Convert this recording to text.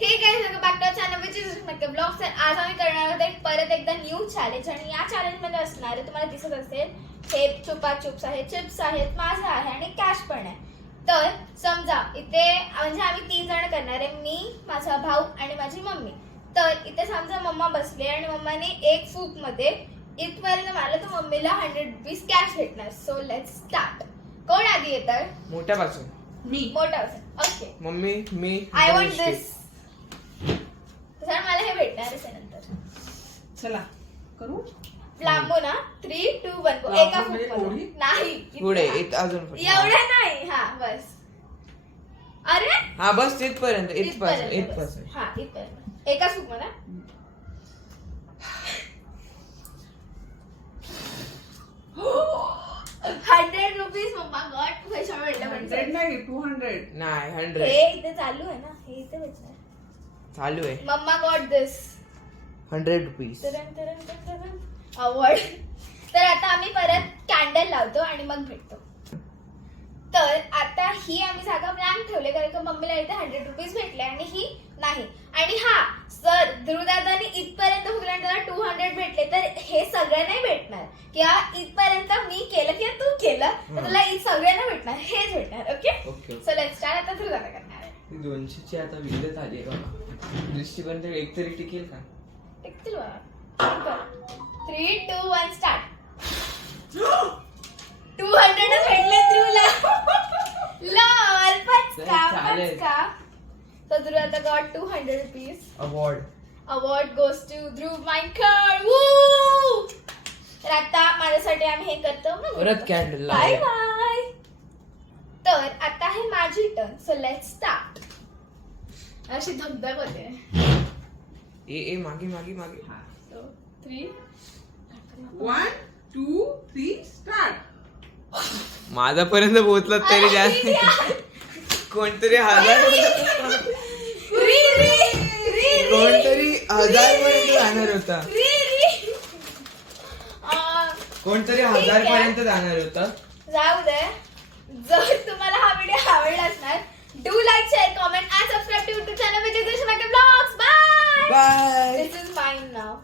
हे काय सगळं back to channel which is makeup blogs. तर आज आम्ही करणार आहोत एक परत एकदा न्यू चॅलेंज आणि या चॅलेंज मध्ये असणार आहे तुम्हाला दिसत असेल हे चुपा चुप्स आहे, चिप्स आहेत, माझा आहे आणि कॅश पण आहे. तर समजा इथे म्हणजे आम्ही 3 जण करणार आहे, मी, माझा भाऊ आणि माझी मम्मी. तर इथे समजा मम्मा बसले आणि मम्माने एक फूक मध्ये इथपर्यंत मारलं तर मम्मीला 100 रुपीज कॅश भेटणार. So let's start. कोण आधी येतं? मोठ्यापासून मी. मोठा. ओके, मम्मी मी आय वॉन्ट दिस. तर मला हे भेटणार आहे नंतर. चला करू. लांबू ना 3, 2, 1 लांबू एका म्हणजे फूक एवढी? नाही पुढे इतका. अजून पुढे. एवढं नाही. हा बस. अरे हा बस इथपर्यंत इथपर्यंत इथपासून. बस. हा इथपर्यंत एका फूक मध्ये. 100 रुपीज मम्मा गॉट पैसा भेटला 100 म्हणजे. नाही 200. नाही 100 हे इथे चालू आहे ना, हे इथे भेटणार. चालू आहे. मम्मा गॉट दिस. 100 रुपीज. अवॉर्ड. तर आता आम्ही परत कॅन्डल लावतो आणि मग भेटतो. तर आता ही आम्ही जागा ब्लँक ठेवले कारण का मम्मीला इथे 100 रुपीज भेटले आणि ही नाही. आणि हा सर ध्रुवदादानी इथपर्यंत फुगल्यानंतर 200 भेटले तर हे सगळं नाही भेटणार किंवा इथपर्यंत मी केलं किंवा तू केलं तर तुला सगळ्यांना भेटणार, हेच भेटणार. Okay okay. So let's start. आता ध्रुवदादा करणार आहे. 200 ची आता विकत आली आहे बाबा. 200 पर्यंत एक तरी टिकेल का? टिकतील बाबा. 3, 2, 1 स्टार्ट. 200 भेटले ध्रुवला. लॉल पचका चालेल. पचका. So Dhruv आता got 200 rupees. Award. Award goes to Dhruv Michael. Woo! तर आता माझ्यासाठी आम्ही हे करतो मग परत कॅन्डल बाय लाव. बाय. तर आता आहे माझी टर्न. So let's start. अशी धगधग होते. ए मागे मागे मागे. So 3. 1, 2, 3 स्टार्ट. माझ्यापर्यंत पोहोचला तरी जास्त. कोणतरी 1000 कोणतरी 1000 पर्यंत जाणार होता. कोणतरी 1000 पर्यंत जाणार होता. जाऊ दे. जर तुम्हाला हा व्हिडिओ आवडला असणार do like, share, comment and subscribe to YouTube channel which is blogs. Bye. Bye. This is mine now.